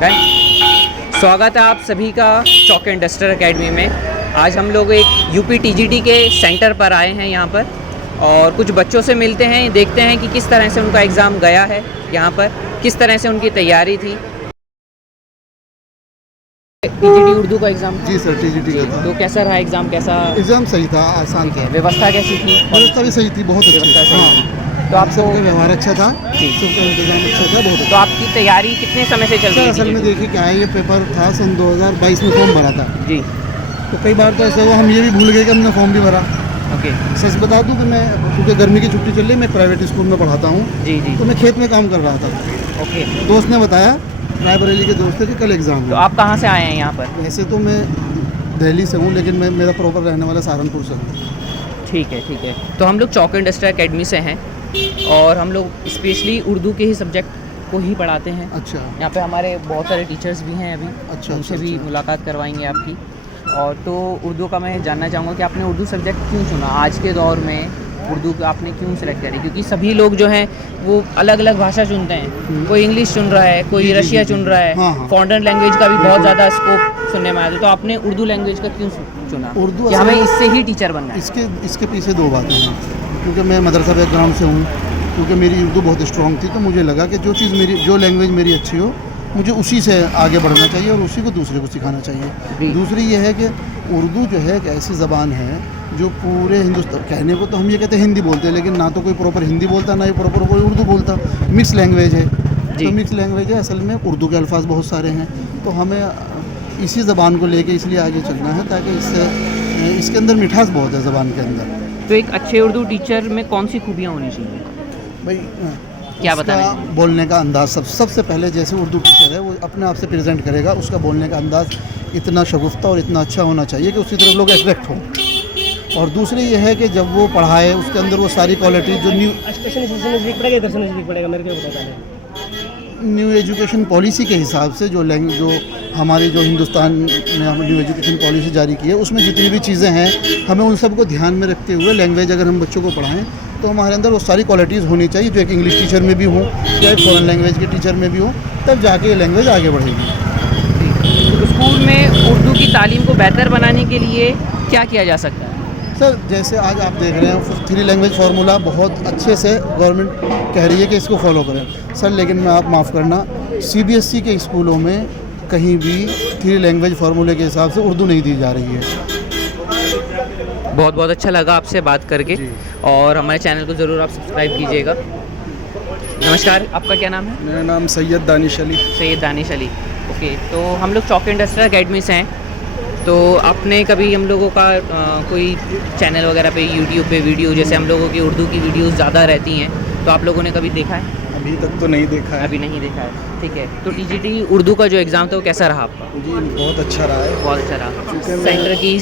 स्वागत है आप सभी का चॉक एंड डस्टर एकेडमी में। आज हम लोग एक यूपी टीजीटी के सेंटर पर आए हैं यहाँ पर और कुछ बच्चों से मिलते हैं, देखते हैं कि किस तरह से उनका एग्ज़ाम गया है, यहाँ पर किस तरह से उनकी तैयारी थी। टीजीटी उर्दू का एग्ज़ाम? जी सर, टीजीटी का था। तो कैसा रहा एग्ज़ाम? एग्ज़ाम सही था, आसान था। व्यवस्था कैसी थी? व्यवस्था भी सही थी, बहुत अच्छी थी। तो आप सबका व्यवहार अच्छा था, सबका इंतजाम अच्छा था, बहुत। तो आपकी तैयारी कितने समय से चल रही है? असल में देखिए क्या है, ये पेपर था सन 2022 में फॉर्म भरा था जी। तो कई बार तो ऐसा हुआ हम ये भी भूल गए कि हमने फॉर्म भी भरा। ओके। सच बता दूं कि मैं, क्योंकि गर्मी की छुट्टी चल रही, मैं प्राइवेट स्कूल में पढ़ाता हूँ। जी जी। तो मैं खेत में काम कर रहा था। ओके। दोस्त ने बताया, रायबरेली के दोस्त थे, कि कल एग्ज़ाम है। तो आप कहाँ से आए हैं यहाँ पर? वैसे तो मैं दिल्ली से हूँ, लेकिन मैं मेरा प्रॉपर रहने वाला सहारनपुर से हूँ। ठीक है ठीक है। तो हम लोग चॉक एंड डस्टर एकेडमी से हैं और हम लोग स्पेशली उर्दू के ही सब्जेक्ट को ही पढ़ाते हैं। अच्छा। यहाँ पे हमारे बहुत सारे टीचर्स भी हैं अभी। अच्छा। उनसे भी मुलाकात करवाएंगे आपकी। और तो उर्दू का मैं जानना चाहूँगा कि आपने उर्दू सब्जेक्ट क्यों चुना आज के दौर में? उर्दू को आपने क्यों सिलेक्ट करी? क्योंकि सभी लोग जो हैं वो अलग अलग भाषा चुनते हैं। कोई इंग्लिश चुन रहा है, कोई रशिया चुन रहा है। हाँ। फॉरेन लैंग्वेज का भी बहुत ज़्यादा स्कोप सुनने में आया था। तो आपने उर्दू लैंग्वेज का क्यों चुना? उर्दू कि हमें इससे ही टीचर बनना है। इसके पीछे दो बातें हैं। क्योंकि मैं मदरसा बैकग्राउंड से हूँ, क्योंकि मेरी उर्दू बहुत स्ट्रॉन्ग थी, तो मुझे लगा कि जो लैंग्वेज मेरी अच्छी हो, मुझे उसी से आगे बढ़ना चाहिए और उसी को दूसरे को सिखाना चाहिए। दूसरी ये है कि उर्दू जो है एक ऐसी ज़बान है जो पूरे हिंदुस्तान, कहने को तो हम ये कहते हैं हिंदी बोलते हैं, लेकिन ना तो कोई प्रॉपर हिंदी बोलता, ना ही प्रॉपर कोई उर्दू बोलता। मिक्स लैंग्वेज है। तो मिक्स लैंग्वेज है, असल में उर्दू के अल्फाज बहुत सारे हैं। तो हमें इसी ज़बान को लेके इसलिए आगे चलना है, ताकि इसके अंदर मिठास बहुत है ज़बान के अंदर। तो एक अच्छे उर्दू टीचर में कौन सी खूबियाँ होनी चाहिए भाई? क्या बताना? बोलने का अंदाज़ सबसे पहले, जैसे उर्दू टीचर है वो अपने आप से प्रेजेंट करेगा, उसका बोलने का अंदाज़ इतना शगुफ्ता और इतना अच्छा होना चाहिए कि उसकी तरफ लोग अट्रैक्ट हों। और दूसरी ये है कि जब वो पढ़ाए, उसके अंदर वो सारी क्वालिटी जो न्यू एजुकेशन पॉलिसी के हिसाब से जो हमारे जो हिंदुस्तान में हम न्यू एजुकेशन पॉलिसी जारी की है, उसमें जितनी भी चीज़ें हैं, हमें उन सब को ध्यान में रखते हुए लैंग्वेज अगर हम बच्चों को पढ़ाएं तो हमारे अंदर वो सारी क्वालिटीज़ होनी चाहिए, जो एक इंग्लिश टीचर में भी हो या एक फॉरेन लैंग्वेज के टीचर में भी हो, तब जाके ये लैंग्वेज आगे बढ़ेगी। तो स्कूल में उर्दू की तालीम को बेहतर बनाने के लिए क्या किया जा सकता है? सर, जैसे आज आप देख रहे हैं 3 लैंग्वेज फार्मूला बहुत अच्छे से गवर्नमेंट कह रही है कि इसको फॉलो करें सर, लेकिन मैं आप माफ़ करना, CBSE के स्कूलों में कहीं भी 3 लैंग्वेज फार्मूले के हिसाब से उर्दू नहीं दी जा रही है। बहुत बहुत अच्छा लगा आपसे बात करके और हमारे चैनल को ज़रूर आप सब्सक्राइब कीजिएगा। नमस्कार, आपका क्या नाम है? मेरा नाम सैयद दानिश अली। सैयद दानिश अली। ओके, तो हम लोग चॉक एंड डस्टर एकेडमी से हैं। तो आपने कभी हम लोगों का कोई चैनल वगैरह पे यूट्यूब पे वीडियो, जैसे हम लोगों की उर्दू की वीडियोस ज़्यादा रहती हैं, तो आप लोगों ने कभी देखा है? अभी तक तो नहीं देखा है। अभी नहीं देखा है, ठीक है। तो टीजीटी उर्दू का जो एग्ज़ाम था वो कैसा रहा आपका? जी, बहुत अच्छा रहा है। बहुत अच्छा रहा। सेंटर की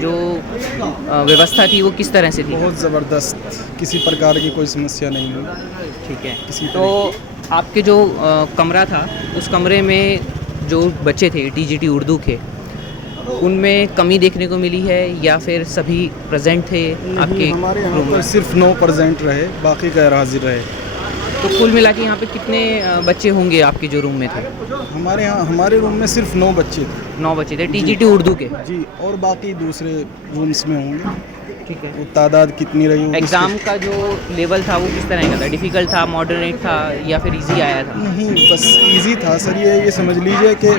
जो व्यवस्था थी वो किस तरह से थी? बहुत ज़बरदस्त, किसी प्रकार की कोई समस्या नहीं हुई। ठीक है। तो आपके जो कमरा था, उस कमरे में जो बच्चे थे टीजीटी उर्दू के, उनमें कमी देखने को मिली है या फिर सभी प्रेजेंट थे आपके? हमारे यहाँ पर सिर्फ 9 प्रेजेंट रहे, बाकी गैर हाजिर रहे। तो कुल मिला के यहाँ पे कितने बच्चे होंगे आपके जो रूम में थे? हमारे रूम में सिर्फ 9 बच्चे थे। 9 बच्चे थे टीजीटी उर्दू के? जी, और बाकी दूसरे रूम्स में होंगे। ठीक है। वो तादाद कितनी रही होगी? एग्ज़ाम का जो लेवल था वो किस तरह का था? डिफ़िकल्ट था, मॉडरेट था या फिर इजी आया था? नहीं, बस इजी था सर। ये समझ लीजिए कि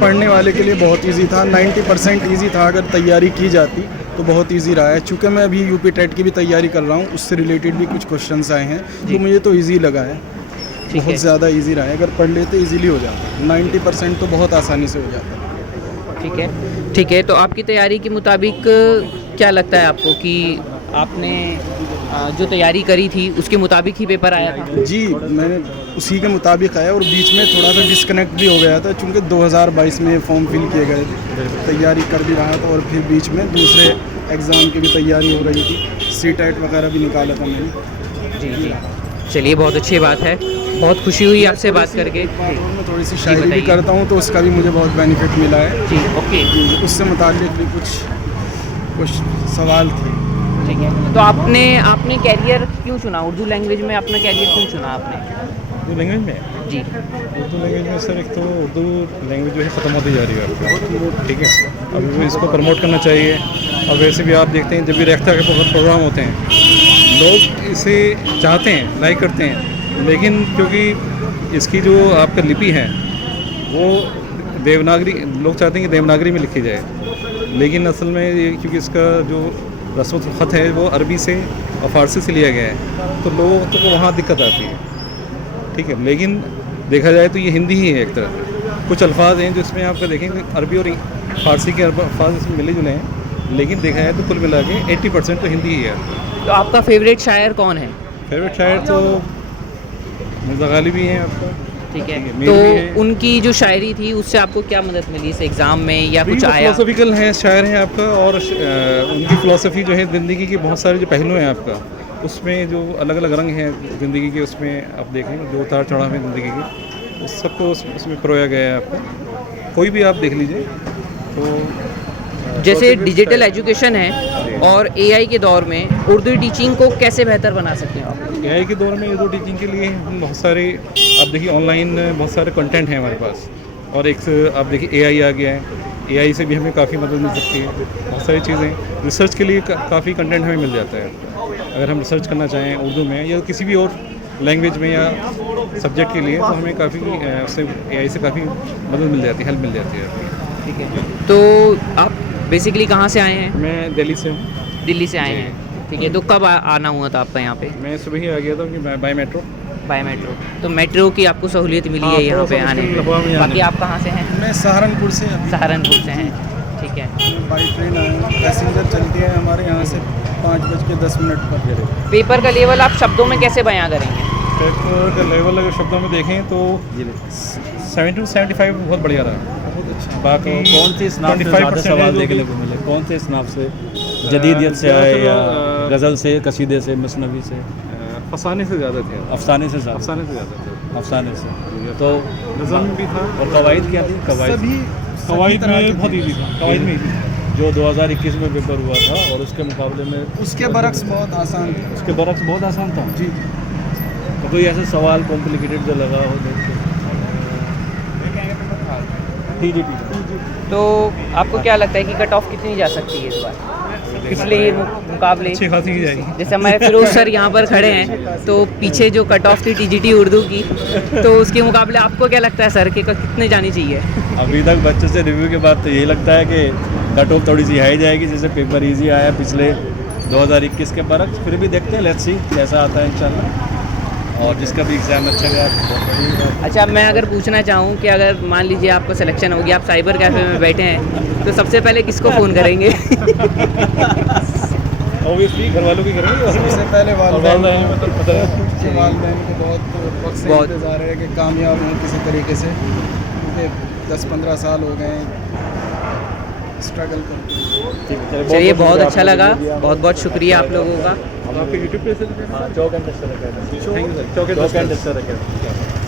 पढ़ने वाले के लिए बहुत इजी था। 90% इजी था। अगर तैयारी की जाती तो बहुत इजी रहा है। चूँकि मैं अभी यूपी टेट की भी तैयारी कर रहा हूँ, उससे रिलेटेड भी कुछ क्वेश्चंस आए हैं, तो मुझे तो इजी लगा है। बहुत ज़्यादा इजी रहा है। अगर पढ़ लेते इजीली हो जाता। 90% तो बहुत आसानी से हो जाता। ठीक है, ठीक है। तो आपकी तैयारी के मुताबिक क्या लगता है आपको कि आपने जो तैयारी करी थी उसके मुताबिक ही पेपर आया था? जी, मैंने उसी के मुताबिक आया और बीच में थोड़ा सा डिस्कनेक्ट भी हो गया था, चूँकि 2022 में फॉर्म फिल किए गए थे, तैयारी कर भी रहा था और फिर बीच में दूसरे एग्ज़ाम की भी तैयारी हो रही थी। CTET वगैरह भी निकाला था मैंने। जी जी, चलिए बहुत अच्छी बात है। बहुत खुशी हुई आपसे बात करके। मैं थोड़ी सी शायरी भी करता हूँ, तो उसका भी मुझे बहुत बेनिफिट मिला है। जी, ओके। उससे मुताल्लिक भी कुछ सवाल थे। ठीक है। तो आपने कैरियर क्यों चुना? उर्दू लैंग्वेज में अपना कैरियर क्यों चुना आपने? उर्दू लैंग्वेज में जी। उर्दू लैंग्वेज में सर, एक तो उर्दू लैंग्वेज जो है ख़त्म होती जा रही है आपको, ठीक है। अब इसको प्रमोट करना चाहिए। और वैसे भी आप देखते हैं जब भी रेख्ता के प्रोग्राम होते हैं, लोग इसे चाहते हैं, लाइक करते हैं, लेकिन क्योंकि इसकी जो आपका लिपि है वो देवनागरी, लोग चाहते हैं कि देवनागरी में लिखी जाए, लेकिन असल में ये क्योंकि इसका जो रस्म ख़त है वो अरबी से और फ़ारसी से लिया गया है, तो लोगों को वहाँ दिक्कत आती है, ठीक है। लेकिन देखा जाए तो ये हिंदी ही है एक तरह से। कुछ अल्फाज हैं जिसमें आपका देखेंगे अरबी और फ़ारसी के अल्फाज इसमें मिले जुले हैं, लेकिन देखा जाए तो कुल मिला के 80% तो हिंदी ही है। तो आपका फेवरेट शायर कौन है? फेवरेट शायर तो मिर्ज़ा गालिब ही हैं आपका, ठीक है, मेरी तो भी है। उनकी जो शायरी थी उससे आपको क्या मदद मिली इस एग्ज़ाम में, या कुछ आया? फिलोसफिकल है, शायर हैं आपका, और उनकी फ़िलासफ़ी जो है ज़िंदगी की बहुत सारे जो पहलू हैं आपका, उसमें जो अलग अलग रंग हैं ज़िंदगी के, उसमें आप देखें जो उतार चढ़ाव है ज़िंदगी के, उस सबको उसमें परोया गया है आपको। कोई भी आप देख लीजिए तो जैसे डिजिटल एजुकेशन है और एआई के दौर में उर्दू टीचिंग को कैसे बेहतर बना सकते हैं आप? एआई के दौर में उर्दू टीचिंग के लिए हम बहुत सारे, आप देखिए ऑनलाइन बहुत सारे कंटेंट हैं हमारे पास, और एक आप देखिए एआई आ गया है, एआई से भी हमें काफ़ी मदद मिल सकती है। बहुत सारी चीज़ें रिसर्च के लिए काफ़ी कंटेंट हमें मिल जाता है। अगर हम रिसर्च करना चाहें उर्दू में या किसी भी और लैंग्वेज में या सब्जेक्ट के लिए, तो हमें काफ़ी उससे एआई से काफ़ी मदद मिल जाती है, हेल्प मिल जाती है। ठीक है, तो आप बेसिकली कहाँ से आए हैं? मैं दिल्ली से हूँ। दिल्ली से आए हैं, ठीक है। तो कब आना हुआ था आपका यहाँ पे? मैं सुबह ही आ गया था कि बाय मेट्रो। बाय मेट्रो, तो मेट्रो की आपको सहूलियत मिली हाँ, है यहाँ पे थोड़ा सा आने मुश्किल में? लगा हमें आने बाकी में। आप कहाँ से हैं? मैं सहारनपुर से अभी सहारनपुर से हैं, ठीक है। बाई ट्रेन आया हूँ। पैसेंजर चलती है हमारे यहाँ से 5:10 पर। पेपर का लेवल आप शब्दों में कैसे बयां करेंगे? पेपर का लेवल अगर शब्दों में देखें तो 70 to 75 बहुत बढ़िया रहा। बहुत अच्छा। बाकी तो कौन से स्नाफ से ज़्यादा 25% सवाल जो देखने भी- को मिले? कौन से स्नाफ से? जदीदियत से आए या गज़ल से, कसीदे से, मसनवी से, फसाने से ज़्यादा थे। अफसाने से ज़्यादा? अफसाने से ज़्यादा थे। अफसाने से। तो नज़म भी था। और कवायद क्या थी? कवायद सभी कवायद तरह में के बहुत थे। ईजी था। कवायद में easy था। जो 2021 में पेपर हुआ था और उसके मुकाबले में उसके बरक्स बहुत आसान थे। उसके बरक्स बहुत आसान था। जी तो कोई ऐसा सवाल कॉम्प्लिकेटेड जो लगा हो देख के? TGT। तो आपको क्या लगता है कि कट ऑफ कितनी जा सकती है इस बार पिछले मुकाबले? अच्छी खासी की जाएगी। जैसे हमारे फिरोज सर यहाँ पर खड़े हैं, तो पीछे जो कट ऑफ थी टीजीटी उर्दू की, तो उसके मुकाबले आपको क्या लगता है सर कि कितने जानी चाहिए? अभी तक बच्चों से रिव्यू के बाद तो यही लगता है कि कट ऑफ थोड़ी सी हाई जाएगी, जैसे पेपर इजी आया पिछले 2021 के बरक्स। फिर भी देखते हैं, लेट्स सी कैसा आता है इंशाल्लाह, और जिसका भी एग्ज़ाम अच्छा गया। अच्छा, मैं अगर पूछना चाहूँ कि अगर मान लीजिए आपका सिलेक्शन हो गया, आप साइबर कैफ़े में बैठे हैं, तो सबसे पहले किसको फ़ोन करेंगे? ऑब्वियसली घर वालों की करेंगे। सबसे पहले वालदैन वालदैन मतलब वालदैन को बहुत वक्त से बहुत। इंतज़ार है कि कामयाब हों किसी तरीके से, क्योंकि 10-15 साल हो गए स्ट्रगल करते। चलिए, बहुत अच्छा लगा, बहुत बहुत शुक्रिया आप लोगों का। आपके यूट्यूब पे से हाँ, chalk and thank you sir. Chalk and